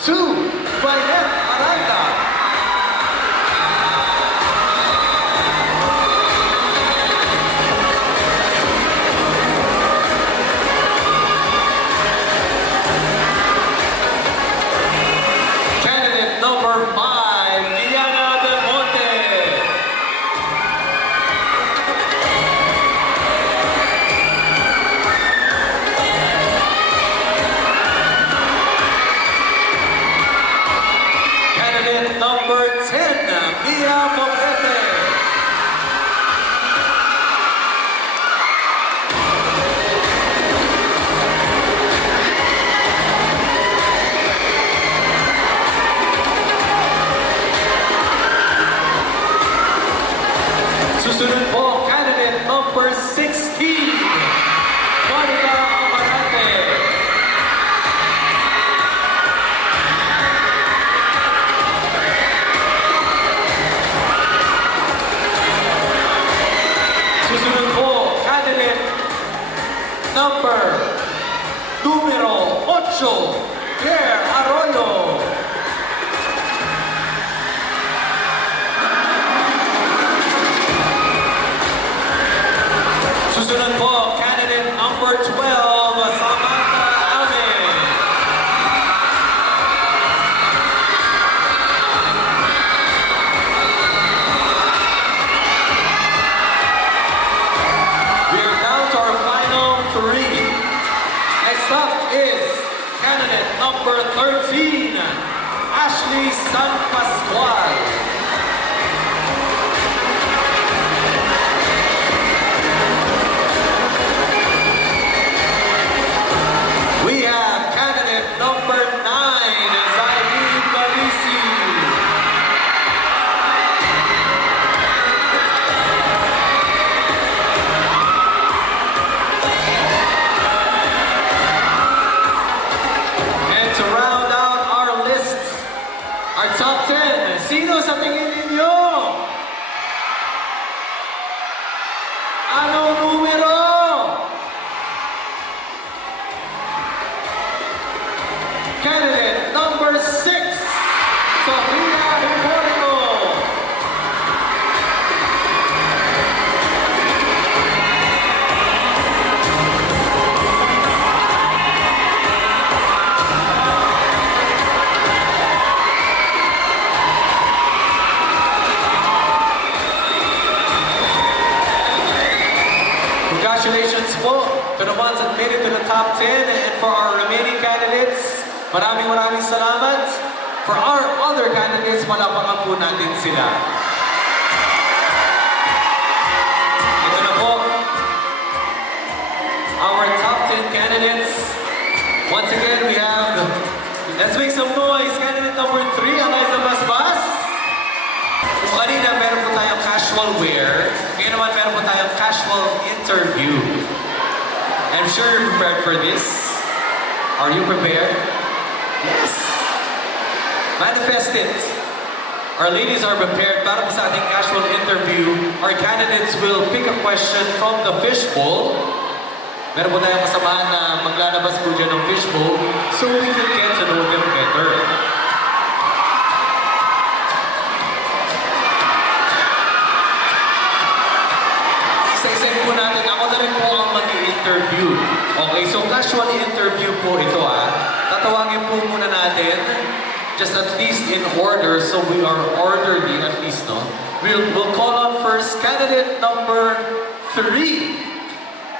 2, Ryan Aranda. Candidate number 5, Diana Del Monte. Candidate number 10, Mia Poblete. Susunod po, candidate number 16, Monica Amarante. Susunod po, candidate numero 8, Pierre Arroyo. Susunod po, candidate number 12, Samantha Alvin. We are down to our final 3. Next up is candidate number 13, Ashley San Pascual. We have candidate number 9, Zaid Balisi. And to round out our list, our top 10, sino sa tingin ninyo? Anong numero? Candidate number 6, Sofia Hipólito. Congratulations po to the ones that made it to the top 10, and for our remaining candidates, maraming salamat. For our other candidates, palapakan po natin sila. Ito na po, our top 10 candidates. Once again, we have, let's make some noise, candidate number 3, Eliza Basbas. Kung kanina, meron po tayong casual wear. Ngayon naman, meron po tayong casual interview. I'm sure you're prepared for this. Are you prepared? Yes. Manifest it. Our ladies are prepared para po sa ating casual interview. Our candidates will pick a question from the fishbowl. Meron po tayong kasamahan na maglalabas po dyan ng fishbowl so we can get to know them better. Isa-isayin po natin. Ako na rin po ang mag-i-interview. Okay, so casual interview po ito Tatawagin po muna natin, just at least in order, so we are orderly at least, no? We'll call on first candidate number 3.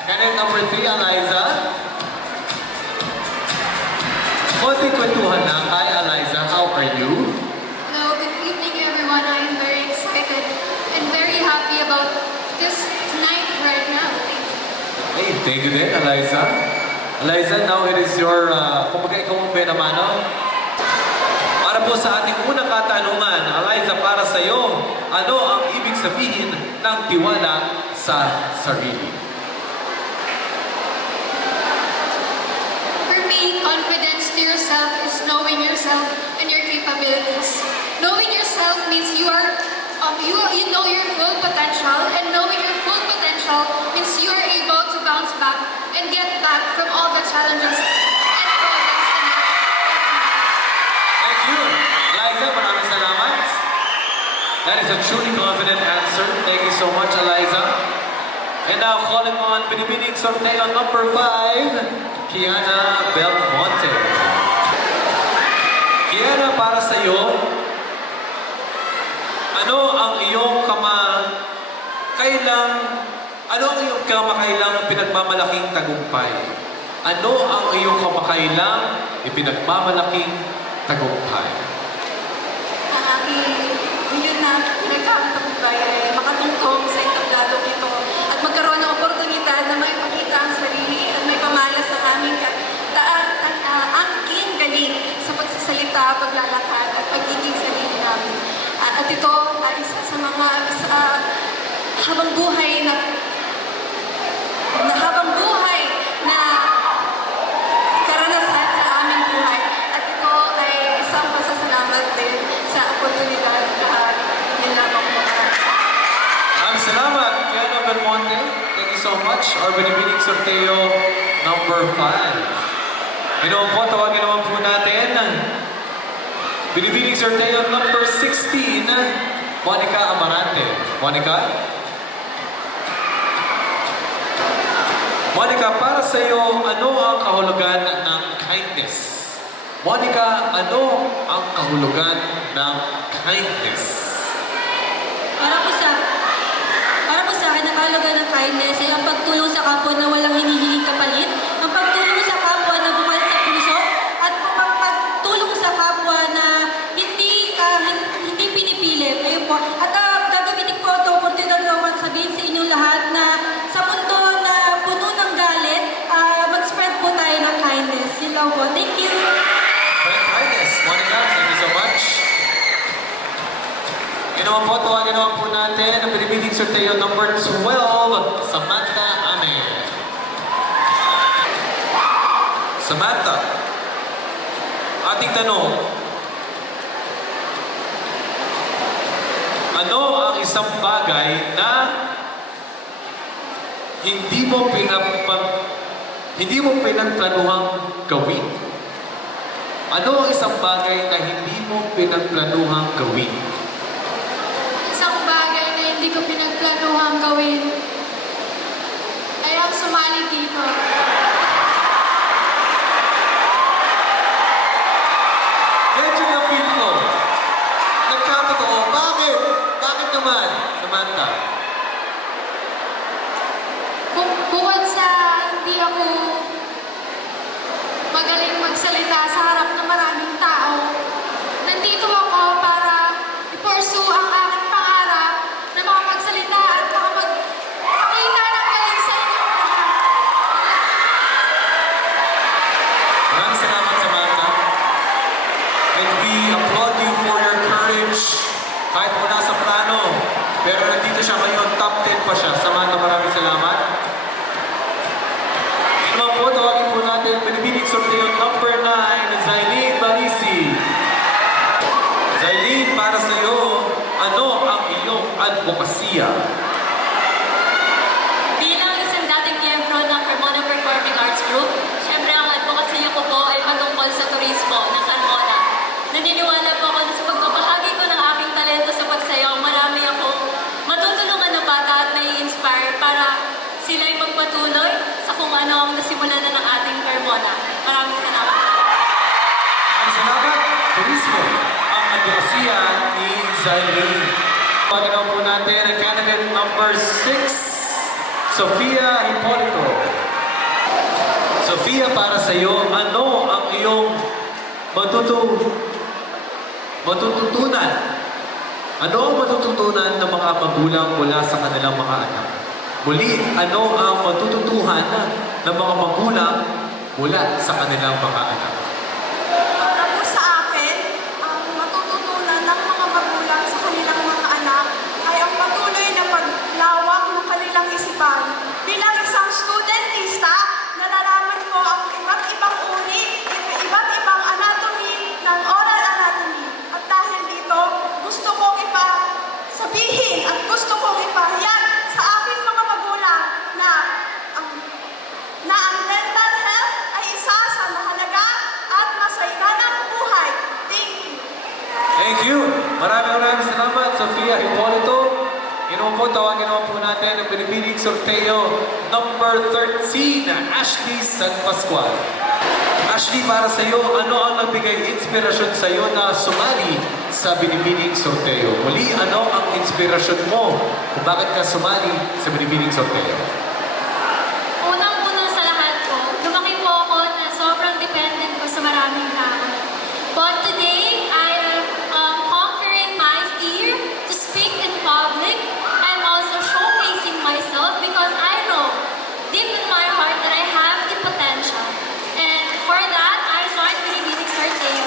Candidate number 3, Eliza. Konting kwentuhan lang. Hi, Eliza. How are you? Hello, good evening everyone. I am very excited and very happy about this night right now. Hey, thank you din, Eliza. Eliza, now it is your, kumbaga ikaw ang benamano. Para po sa ating unang katanungan, Eliza, para sa iyo, ano ang ibig sabihin ng tiwala sa sarili? For me, confidence to yourself is knowing yourself and your capabilities. Knowing yourself means you know your full potential, and knowing your full potential means you are able to bounce back and get back from all the challenges and problems in life. That is a truly confident answer. Thank you so much, Eliza. And now calling on Binibining Sorteo number 5, Kiana Belmonte. Kiana, para sa iyo, ano ang iyong kamakailang pinagmamalaking tagumpay? Ano ang iyong kamakailang ipinagmamalaking tagumpay? Ang aking milyon na pinagkakatagumpay ay makatungtong sa entablado ito at magkaroon ng oportunidad na may pakita ang sarili at may pamalas sa aming angking galing sa pagsasalita, paglalakad at pagiging sarili namin. At ito ay isa sa mga habang buhay na karanasan sa aming buhay. At ito ay isang pasasalamat din sa oportunidad at yun lamang po. Salamat, Kiana Belmonte. Thank you so much. Our Binibining Sorteo number 5. Ginoon po, tawagin naman po natin ang Binibining Sorteo number 16, Monica Amarante. Monica, para sa iyo, ano ang kahulugan ng kindness? Monica, ano ang kahulugan ng kindness? Para po sa akin, ang kahulugan ng kindness ay ang pagtulong sa kapwa na walang hinihinging kapalit, ang pagtulong sa kapwa na bukal sa puso, at ang pagtulong sa kapwa na hindi pinipilit. Ayun po. At gagamitin ko ito oportunidad naman sabihin sa inyong lahat na sa mundo na puno ng galit, mag-spread po tayo ng kindness. Yun lang po. Thank you. Kindness. Monica, thank you so much. Ginawa po, tawagin naman po natin ang Binibining Sorteo number 12, Samantha Ame. Samantha, ating tanong, ano ang isang bagay na hindi mo pinagplanuhang gawin? Ano ang isang bagay na hindi mo pinagplanuhang gawin? Isang bagay na hindi ko pinagplanuhang gawin ay ang sumali dito. Medyo na-feel ko. Nagkatotoo. Bakit? Bakit naman, Samantha? Bukod sa hindi ako magaling magsalita sa harap ng maraming tao, nandito ako para i-pursue ang aking pangarap na makapagsalita at makapagpakita ng galing sa inyong lahat. Maraming salamat, Samantha. And we applaud you for your courage. Kahit wala sa plano, pero nandito siya ngayon, top 10 pa siya. Samantha, maraming salamat. Naman po, tawagin po natin Binibining Sorteo number 9, Zailene Balisi. Zailene, para sa iyo, ano ang iyong advokasya? Bilang isang dating miyembro ng Carmona Performing Arts Group, syempre ang advocacy ko po ay patungkol sa turismo ng Carmona. Naniniwala po ako na sa pagbabahagi ko ng aking talento sa pagsayaw, marami akong matutulungan ng bata at mai-inspire para sila'y magpatuloy sa kung ano ang nasimulan na ng ating Carmona. Maraming salamat. Maraming salamat, turismo, ang advokasya ni Zailene. Pagkakaw po natin ang candidate number 6, Sofia Hipolito. Sofia, para sa iyo, ano ang iyong matututunan? Ano ang matututunan ng mga magulang mula sa kanilang mga anak? Muli, ano ang matututuhan ng mga magulang mula sa kanilang mga anak? Para po sa akin, ang matututunan ng mga magulang sa kanilang mga anak ay ang patuloy na paglawak ng kanilang isipan. Bilang isang studentista, nalalaman ko ang iba't ibang uri, iba't ibang anatomy ng oral anatomy. At dahil dito, gusto kong sabihin at gusto kong ipahayag sa aking mga magulang na ang dental health ay isa sa mahalaga Maraming salamat, Sofia Hipolito. Yun po, tawagin naman po natin ang binibining sorteo number 13, Ashley San Pascual. Ashley, para sa iyo, ano ang nagbigay inspirasyon sa iyo na sumali sa binibining sorteo? Muli, ano ang inspirasyon mo kung bakit ka sumali sa binibining sorteo? Unang-una sa lahat po, lumaki po ako na sobrang dependent ko sa maraming tao. But today, I am conquering my fear to speak in public. I'm also showcasing myself because I know deep in my heart that I have the potential. And for that, I joined Binibining Sorteo.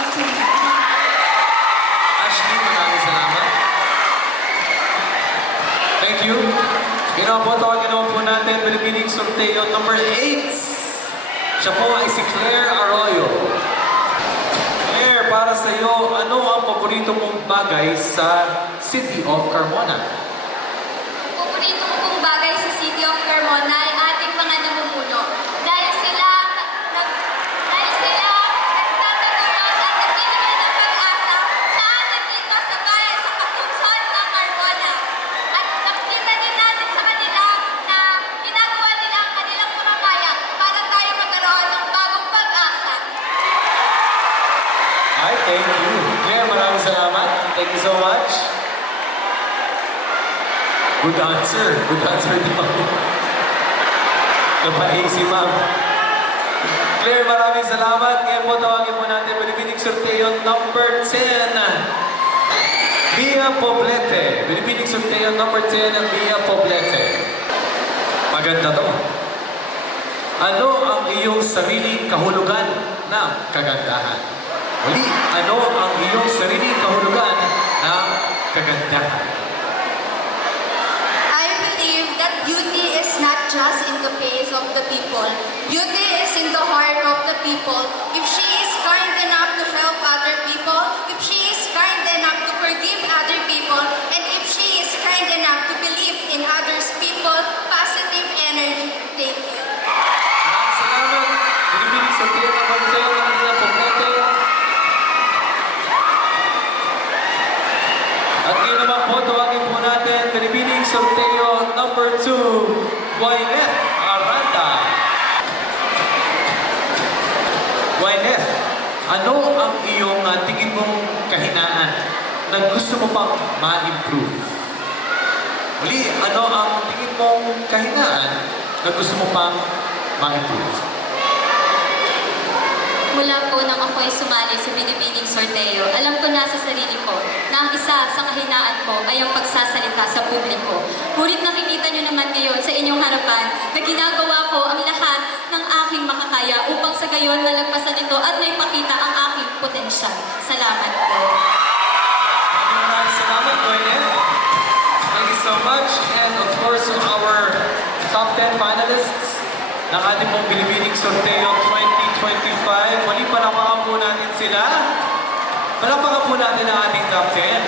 Ashley, maraming salamat. Thank you. Tawagin naman po natin binibining sorteo number 8. Siya po ay si Claire Arroyo. Claire, para sa iyo, ano ang paborito mong bagay sa City of Carmona? Paborito ko pong bagay sa City of Carmona ay ating mga namumuno. Dahil sila nagtataguyon at nagbibigay ng pag-asa sa atin dito sa bayan, sa kapuson ng Carmona. At nakita din natin sa kanila na ginagawa nila ang kanilang pumapaya para tayo magkaroon ng bagong pag-asa. Hi, thank you. Claire, maraming salamat. Thank you so much. Good answer. Good answer daw. Napahin si ma'am. Claire, maraming salamat. Ngayon po tawagin po natin binibining sorteo number 10. Mia Poblete. Binibining sorteo number 10 ang Mia Poblete. Maganda to. Ano ang iyong sariling kahulugan ng kagandahan? Muli, ano ang iyong sariling kahulugan ng kagandahan? I believe that beauty is not just in the face of the people. Beauty is in the heart of the people. If she is kind enough to help other people, if she is kind enough to forgive other people, and if she is kind enough to believe in others people, positive energy. Thank you. Maraming salamat. Binibining sorteo number 10 ng Mia Poblete. At ngayon naman po, tawagin po natin binibining sorteo number 2, Wyneth Aranda. Wyneth, ano ang iyong tingin mong kahinaan na gusto mo pang ma-improve? Muli, ano ang tingin mong kahinaan na gusto mo pang ma-improve? Mula po nang ako'y sumali sa binibining sorteo, alam ko na sa sarili ko na ang isa sa kahinaan ko ay ang pagsasalita sa publiko. Ngunit nakikita niyo naman ngayon sa inyong harapan na ginagawa ko ang lahat ng aking makakaya upang sa gayon nalagpasan ito at naipakita ang aking potensyal. Salamat po. Maraming salamat, Wyneth. Thank you so much. And of course, to our top 10 finalists ng ating pong binibining sorteo 2025. Muli, palapakan po natin sila. Palapakan po natin ang ating top 10.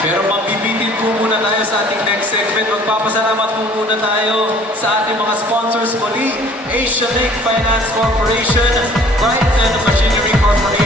Pero magbibitin po muna tayo sa ating next segment. Magpapasalamat po muna tayo sa ating mga sponsors muli. Asia Link Finance Corporation, Brighton Machinery Corporation,